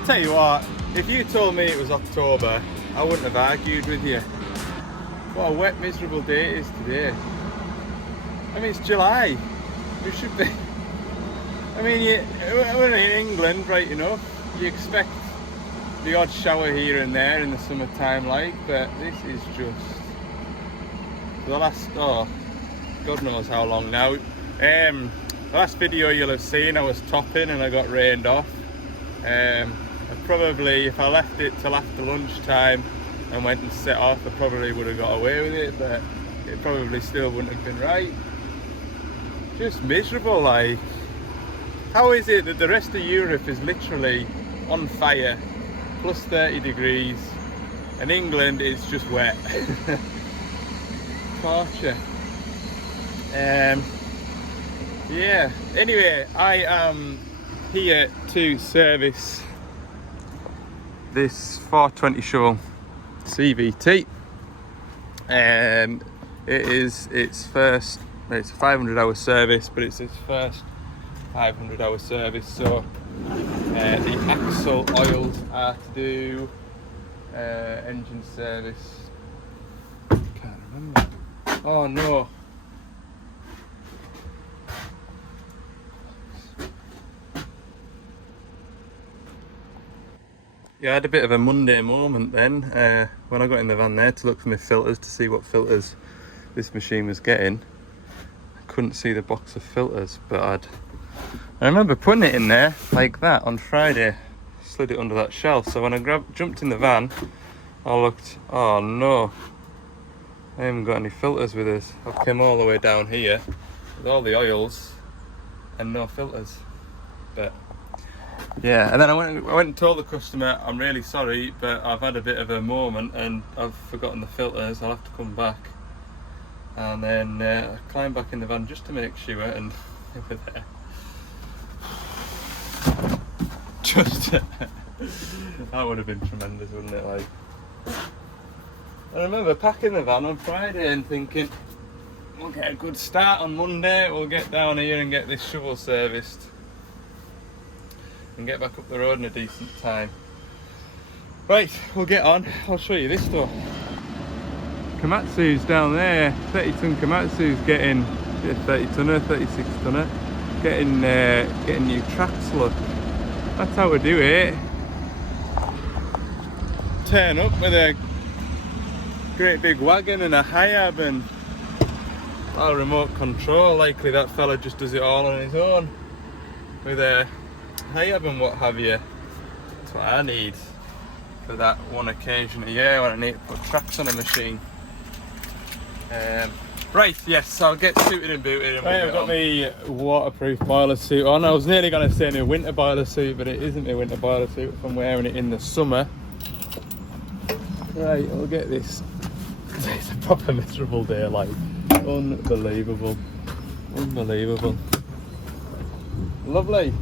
I'll tell you what, if you told me it was October, I wouldn't have argued with you. What a wet, miserable day it is today. I mean, it's July. We should be. I mean, we're in England, right enough. You expect the odd shower here and there in the summertime, like, but this is just for the last, oh, God knows how long now. The last video you'll have seen, I was topping and I got rained off. I probably, if I left it till after lunchtime and went and set off, I probably would have got away with it, but it probably still wouldn't have been right. Just miserable, like. How is it that the rest of Europe is literally on fire, plus 30 degrees, and England is just wet? Torture. Yeah, anyway, I am here to service this 420 show CVT. It's a 500-hour service, but it's its first 500-hour service, so the axle oils are to do, engine service, can't remember, oh no, yeah, I had a bit of a Monday moment then when I got in the van there to look for my filters, to see what filters this machine was getting. I couldn't see the box of filters, but I remember putting it in there like that on Friday, slid it under that shelf. So when I jumped in the van, I looked, oh no, I haven't got any filters with us. I've come all the way down here with all the oils and no filters. But yeah, and then I went and told the customer, I'm really sorry, but I've had a bit of a moment and I've forgotten the filters, I'll have to come back. And then I climbed back in the van just to make sure, and they were there. Just that would have been tremendous, wouldn't it? Like, I remember packing the van on Friday and thinking, we'll get a good start on Monday, we'll get down here and get this shovel serviced and get back up the road in a decent time. Right, we'll get on. I'll show you this stuff. Komatsu's down there, 30-ton Komatsu's getting 30-tonner, 36-tonner, getting new tracks, look. That's how we do it. Turn up with a great big wagon and a Hiab and all remote control. Likely that fella just does it all on his own with a Hiab and what have you. That's what I need for that one occasion a year when I need to put tracks on a machine. Right, yes, I'll get suited and booted. And right, I've got my waterproof boiler suit on. I was nearly going to say my winter boiler suit, but it isn't my winter boiler suit if I'm wearing it in the summer. Right, I'll get this. It's a proper miserable day, like, unbelievable. Unbelievable. Lovely.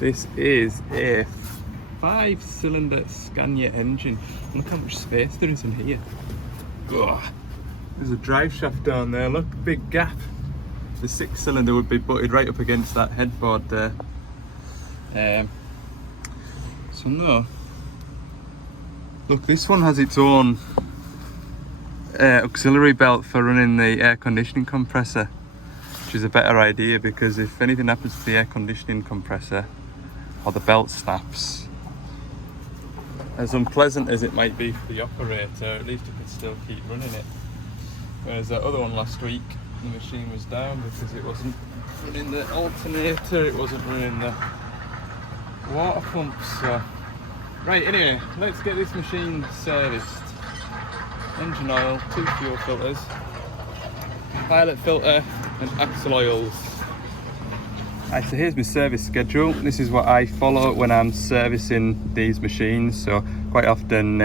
This is a 5-cylinder Scania engine. Look how much space there is in here. Ugh. There's a drive shaft down there, look, big gap. The 6-cylinder would be butted right up against that headboard there. So no. Look, this one has its own auxiliary belt for running the air conditioning compressor, which is a better idea because if anything happens to the air conditioning compressor or the belt snaps, as unpleasant as it might be for the operator, at least it can still keep running it. Whereas that other one last week, the machine was down because it wasn't running the alternator, it wasn't running the water pump. So, right, anyway, let's get this machine serviced. Engine oil, 2 fuel filters, pilot filter and axle oils. Right, so here's my service schedule. This is what I follow when I'm servicing these machines. So quite often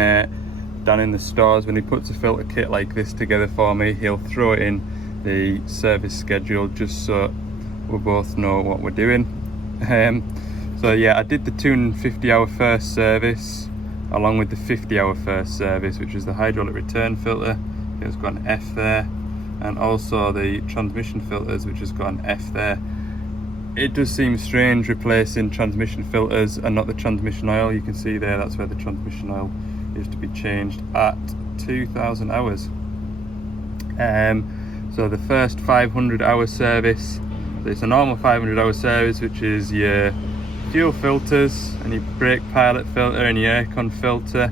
down in the stores, when he puts a filter kit like this together for me, he'll throw it in the service schedule just so we both know what we're doing. So yeah, I did the 250-hour first service along with the 50-hour first service, which is the hydraulic return filter. It's got an F there, and also the transmission filters, which has got an F there. it does seem strange replacing transmission filters and not the transmission oil. You can see there, that's where the transmission oil is to be changed at 2,000 hours. So the first 500 hour service, so it's a normal 500 hour service, which is your fuel filters and your brake pilot filter and your aircon filter,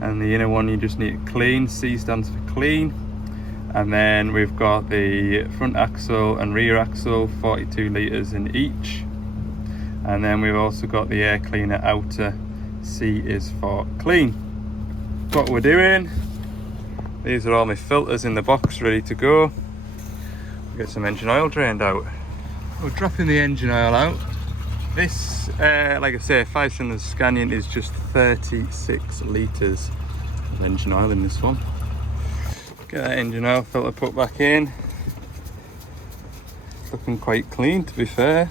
and the inner one you just need to clean. C stands for clean. And then we've got the front axle and rear axle, 42 litres in each. And then we've also got the air cleaner outer. C is for clean. What we're doing, these are all my filters in the box ready to go. We'll get some engine oil drained out. We're dropping the engine oil out. This, like I say, 5-cylinder Scanian is just 36 litres of engine oil in this one. Get that engine oil filter put back in. It's looking quite clean, to be fair.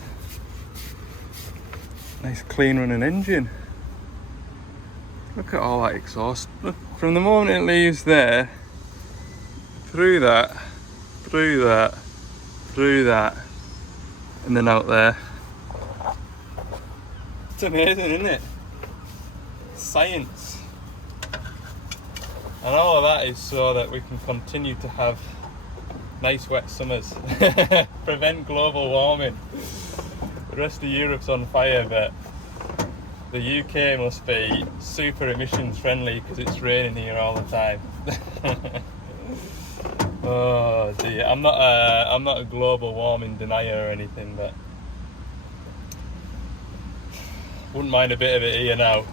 Nice clean running engine. Look at all that exhaust. Look, from the moment it leaves there, through that, through that, through that, and then out there. It's amazing, isn't it? Science. And all of that is so that we can continue to have nice wet summers. Prevent global warming. The rest of Europe's on fire, but the UK must be super emissions friendly because it's raining here all the time. Oh dear, I'm not a global warming denier or anything, but wouldn't mind a bit of it here now.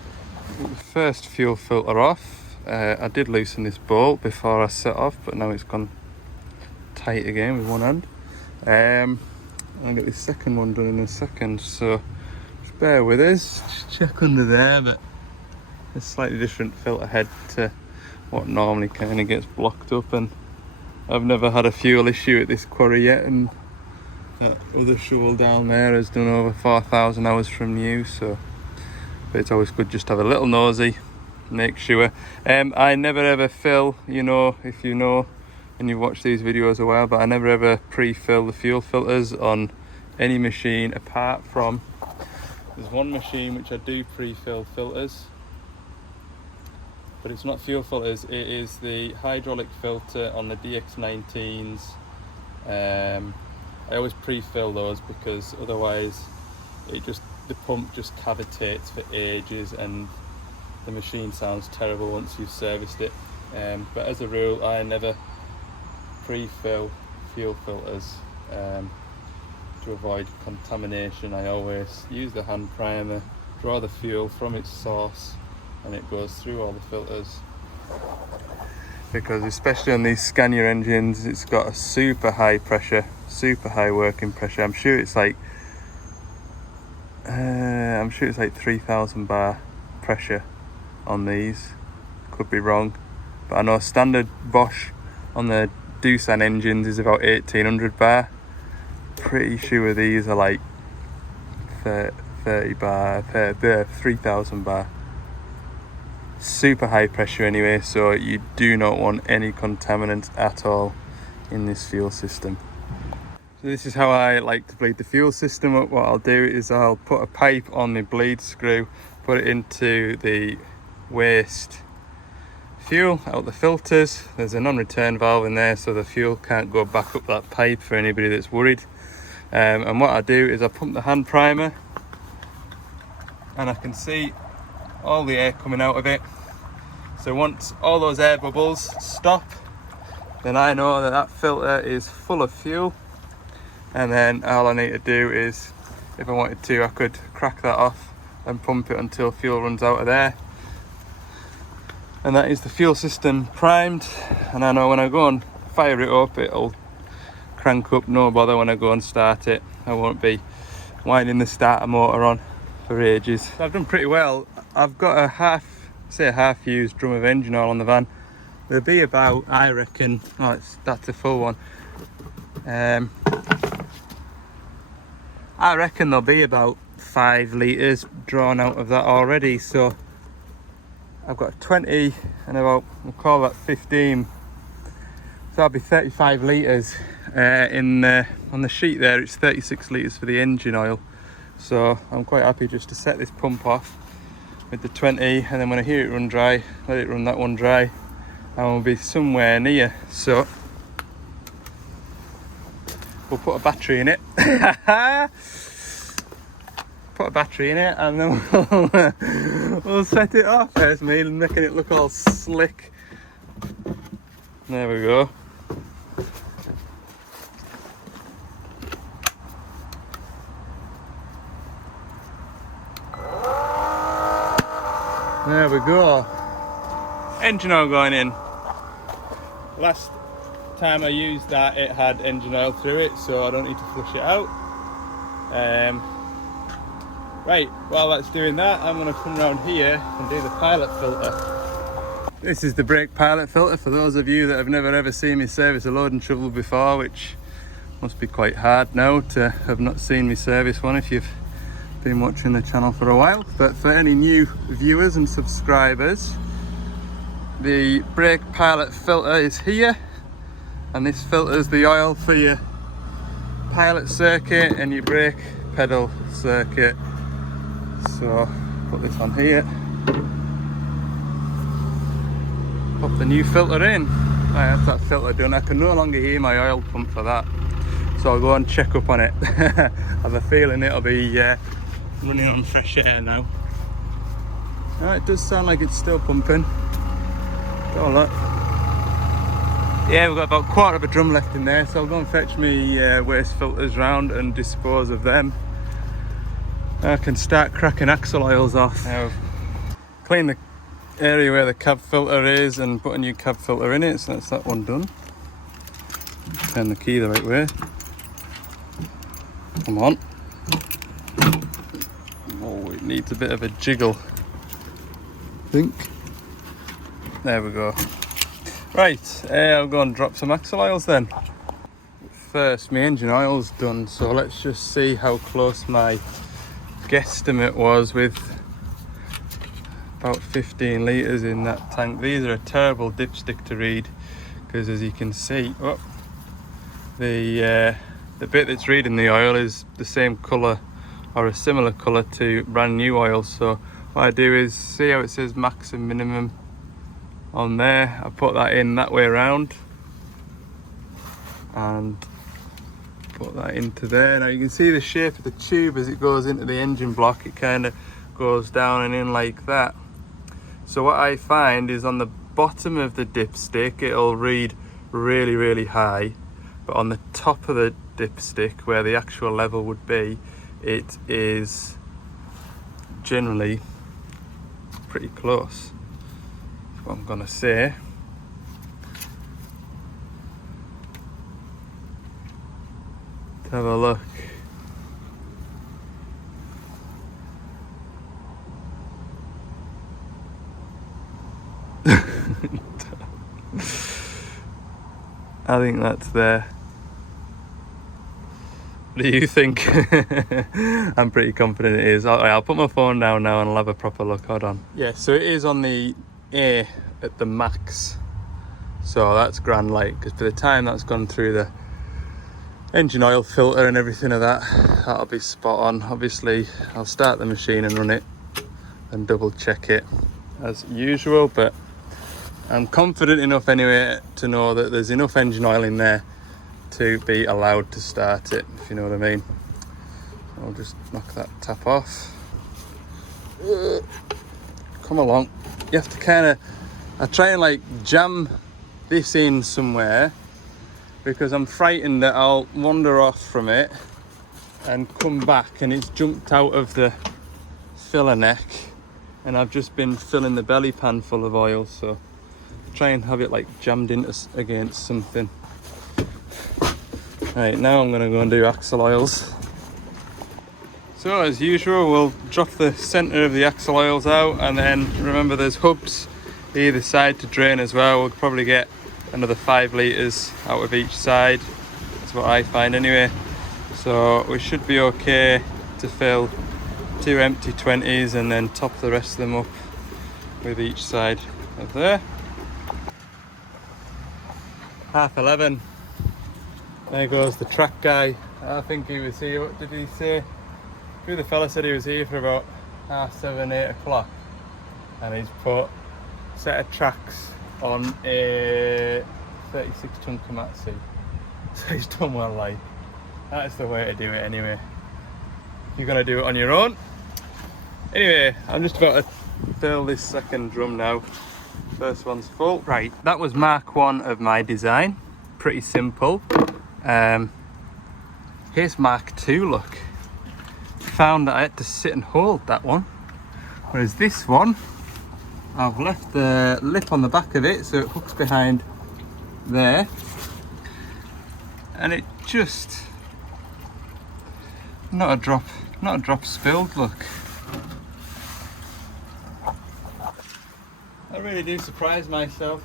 First fuel filter off. I did loosen this bolt before I set off, but now it's gone tight again with one hand. I'll get this second one done in a second, so just bear with us. Just check under there, but a slightly different filter head to what normally kind of gets blocked up, and I've never had a fuel issue at this quarry yet, and that other shovel down there has done over 4,000 hours from new, so but it's always good just to have a little nosy, make sure. I never ever fill, you know, if you know and you've watched these videos a while, but I never ever pre-fill the fuel filters on any machine apart from, there's one machine which I do pre-fill filters, but it's not fuel filters, it is the hydraulic filter on the DX19s. I always pre-fill those because otherwise the pump just cavitates for ages and the machine sounds terrible once you've serviced it. But as a rule, I never pre-fill fuel filters to avoid contamination. I always use the hand primer, draw the fuel from its source, and it goes through all the filters. Because especially on these Scania engines, it's got a super high pressure, super high working pressure. I'm sure it's like 3,000 bar pressure on these. Could be wrong, but I know standard Bosch on the Doosan engines is about 1,800 bar. Pretty sure these are like 30 bar, 3,000 bar. Super high pressure anyway, so you do not want any contaminants at all in this fuel system. So this is how I like to bleed the fuel system up. What I'll do is I'll put a pipe on the bleed screw, put it into the waste fuel out the filters. There's a non-return valve in there so the fuel can't go back up that pipe for anybody that's worried. And what I do is I pump the hand primer and I can see all the air coming out of it. So once all those air bubbles stop, then I know that that filter is full of fuel, and then all I need to do is, if I wanted to, I could crack that off and pump it until fuel runs out of there. And that is the fuel system primed, and I know when I go and fire it up, it'll crank up, no bother. When I go and start it, I won't be winding the starter motor on for ages. So I've done pretty well. I've got a half used drum of engine oil on the van. There'll be about, I reckon, that's a full one. I reckon there'll be about 5 litres drawn out of that already. So I've got 20 and about, we'll call that 15 So that'll be 35 litres on the sheet there. It's 36 litres for the engine oil. So I'm quite happy just to set this pump off with the 20, and then when I hear it run dry, let it run that one dry, and we'll be somewhere near. So we'll put a battery in it. Put a battery in it, and then we'll set it off. There's me making it look all slick. There we go. There we go. Engine oil going in. Last time I used that, it had engine oil through it, so I don't need to flush it out. Right, while that's doing that, I'm going to come around here and do the pilot filter. This is the brake pilot filter for those of you that have never ever seen me service a load and shovel before, which must be quite hard now to have not seen me service one if you've been watching the channel for a while. But for any new viewers and subscribers, the brake pilot filter is here, and this filters the oil for your pilot circuit and your brake pedal circuit. So put this on here, pop the new filter in. Right, that's that filter done. I can no longer hear my oil pump for that, so I'll go and check up on it. I have a feeling it'll be running on fresh air now. It does sound like it's still pumping. Go on, look. Yeah, we've got about a quarter of a drum left in there, so I'll go and fetch me waste filters round and dispose of them. I can start cracking axle oils off. Now, clean the area where the cab filter is and put a new cab filter in it, so that's that one done. Turn the key the right way. Come on. Oh, it needs a bit of a jiggle, I think. There we go. Right, I'll go and drop some axle oils then. First, my engine oil's done, so let's just see how close my guesstimate was with about 15 litres in that tank. These are a terrible dipstick to read, because as you can see, the bit that's reading the oil is the same colour or a similar colour to brand new oil. So what I do is see how it says max and minimum on there. I put that in that way around and put that into there. Now you can see the shape of the tube as it goes into the engine block. It kind of goes down and in like that. So what I find is on the bottom of the dipstick it'll read really, really high, but on the top of the dipstick where the actual level would be, it is generally pretty close. That's what I'm gonna say. Let's have a look. I think that's there. What do you think? I'm pretty confident it is. I'll put my phone down now and I'll have a proper look. Hold on. Yeah, so it is on the A at the max. So that's grand light, because by the time that's gone through the engine oil filter and everything of that, that'll be spot on. Obviously, I'll start the machine and run it and double check it as usual, but I'm confident enough anyway to know that there's enough engine oil in there to be allowed to start it, if you know what I mean. I'll just knock that tap off. Come along. You have to kind of, I try and like jam this in somewhere, because I'm frightened that I'll wander off from it and come back and it's jumped out of the filler neck and I've just been filling the belly pan full of oil. So try and have it like jammed into against something. Right, now I'm going to go and do axle oils. So as usual, we'll drop the centre of the axle oils out, and then remember there's hubs either side to drain as well. We'll probably get another 5 litres out of each side. That's what I find anyway. So we should be okay to fill 2 empty 20s and then top the rest of them up with each side of there. 11:30. There goes the track guy. I think he was here, what did he say? The fella said he was here for about 7:30, 8 o'clock. And he's put a set of tracks on a 36-ton Komatsu. So he's done well, like. That's the way to do it anyway. You're gonna do it on your own. Anyway, I'm just about to fill this second drum now. First one's full. Right, that was Mark 1 of my design. Pretty simple. Here's Mark 2, look. Found that I had to sit and hold that one. Whereas this one, I've left the lip on the back of it so it hooks behind there. And it just, not a drop spilled, look. I really do surprise myself.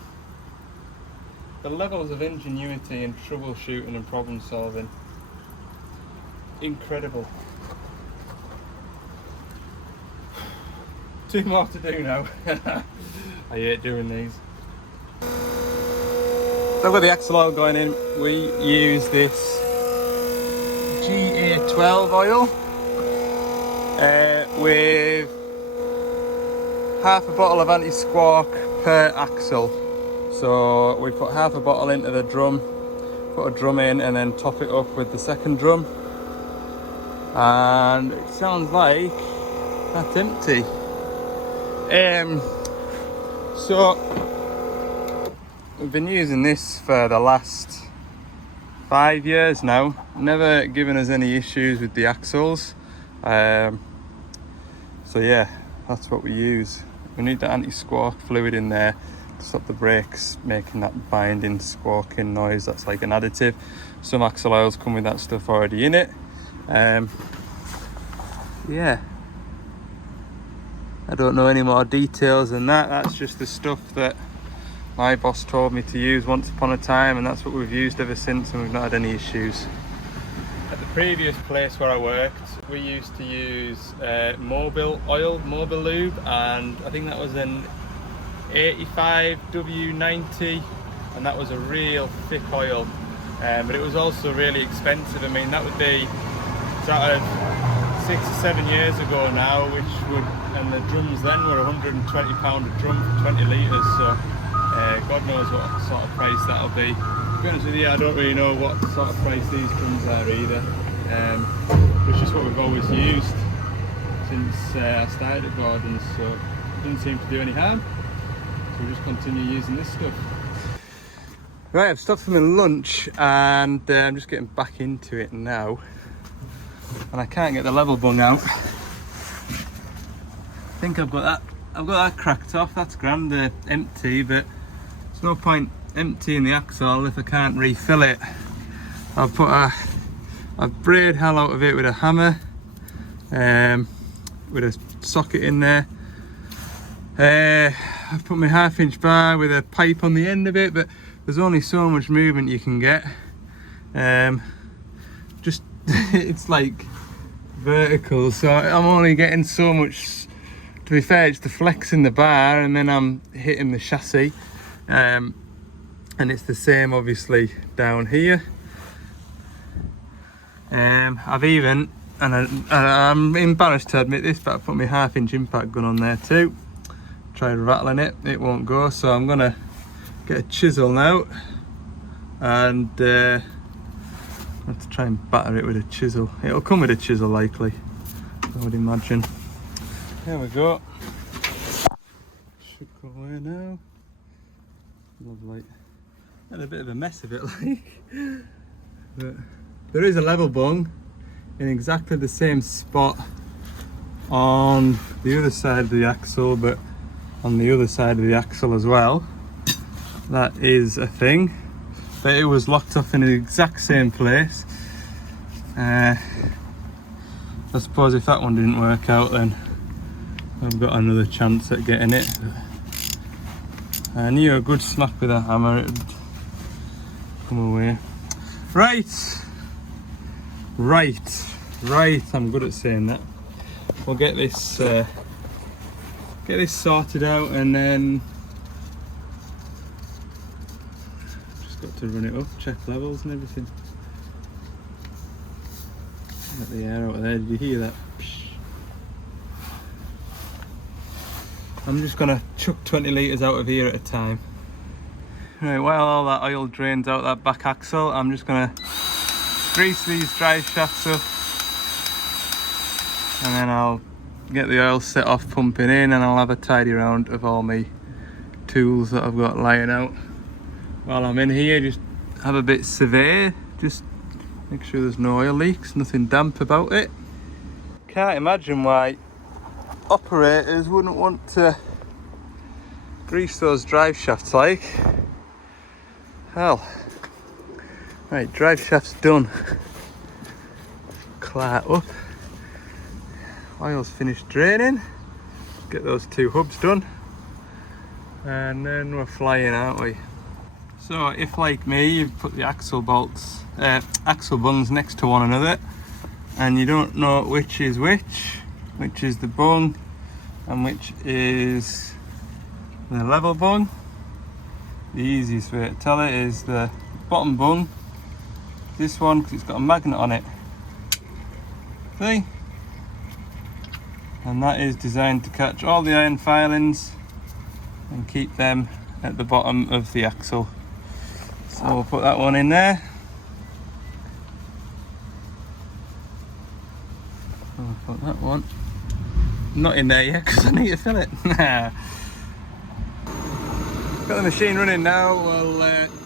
The levels of ingenuity and troubleshooting and problem solving, incredible. 2 more to do now. I hate doing these. I've got the axle oil going in. We use this GA12 oil with half a bottle of anti-squawk per axle. So we put half a bottle into the drum, put a drum in, and then top it up with the second drum. And it sounds like that's empty. So we've been using this for the last 5 years now. Never given us any issues with the axles. So yeah, that's what we use. We need the anti-squawk fluid in there to stop the brakes making that binding squawking noise. That's like an additive. Some axle oils come with that stuff already in it. Yeah, I don't know any more details than that. That's just the stuff that my boss told me to use once upon a time, and that's what we've used ever since, and we've not had any issues. At the previous place where I worked, we used to use Mobil oil, Mobil lube, and I think that was an 85 W90, and that was a real thick oil, but it was also really expensive. I mean, that would be sort of 6 or 7 years ago now, and the drums then were £120 a drum for 20 litres, so God knows what sort of price that'll be. To be honest with you, I don't really know what sort of price these drums are either. It's just what we've always used since I started at Gordon's, so it doesn't seem to do any harm. So we'll just continue using this stuff. Right, I've stopped for my lunch and I'm just getting back into it now. And I can't get the level bung out. I think I've got that cracked off. That's grand, empty, but there's no point emptying the axle if I can't refill it. I've braid hell out of it with a hammer, with a socket in there. I've put my 1/2 inch bar with a pipe on the end of it, but there's only so much movement you can get. Just it's like vertical, so I'm only getting so much. To be fair, it's the flex in the bar, and then I'm hitting the chassis, and it's the same obviously down here. I've even, and I'm embarrassed to admit this, but I put my 1/2 inch impact gun on there too. Tried rattling it, it won't go, so I'm gonna get a chisel now and I have to try and batter it with a chisel. It'll come with a chisel likely, I would imagine. There we go. Should go away now. Lovely. Had a bit of a mess of it like. But there is a level bung in exactly the same spot on the other side of the axle, but on the other side of the axle as well. That is a thing. But it was locked up in the exact same place. I suppose if that one didn't work out, then I've got another chance at getting it. I knew a good smack with a hammer, it would come away. Right, I'm good at saying that. We'll get this sorted out, and then just Just got to run it up, check levels and everything. Get the air out of there, did you hear that? Psh. I'm just gonna chuck 20 litres out of here at a time. Right, while all that oil drains out that back axle, I'm just gonna grease these drive shafts up, and then I'll get the oil set off pumping in, and I'll have a tidy round of all my tools that I've got lying out. While I'm in here, just have a bit survey, just make sure there's no oil leaks, nothing damp about it. Can't imagine why operators wouldn't want to grease those drive shafts like hell. Right, drive shaft's done. Clear up. Oil's finished draining. Get those two hubs done. And then we're flying, aren't we? So if, like me, you've put the axle bungs next to one another and you don't know which is which is the bung and which is the level bung, the easiest way to tell it is the bottom bung, this one, because it's got a magnet on it. See? And that is designed to catch all the iron filings and keep them at the bottom of the axle. So we'll put that one in there. I'll put that one not in there yet because I need to fill it. Got the machine running now. We'll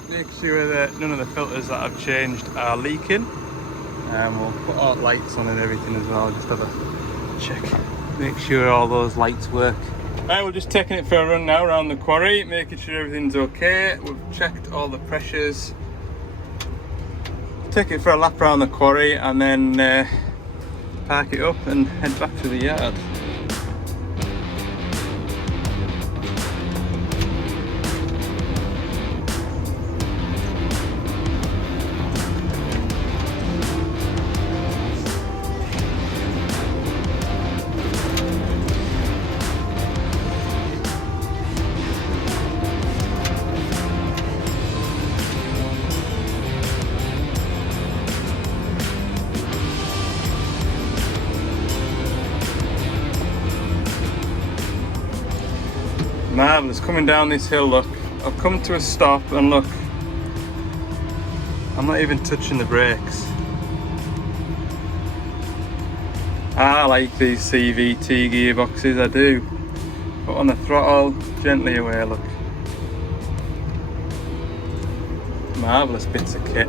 make sure that none of the filters that I've changed are leaking, and we'll put our lights on and everything as well. Just have a check, make sure all those lights work. Right, we're just taking it for a run now around the quarry, making sure everything's okay. We've checked all the pressures. Take it for a lap around the quarry and then park it up and head back to the yard. Marvellous, coming down this hill, look. I've come to a stop and look, I'm not even touching the brakes. I like these CVT gearboxes, I do. Put on the throttle, gently away, look. Marvellous bits of kit.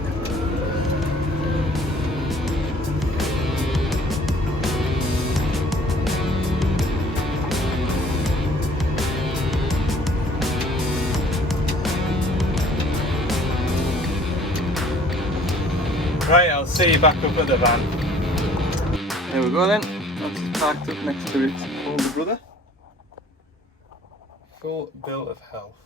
Right, I'll see you back up at the van. There we go then, that's parked up next to its older brother. Full bill of health.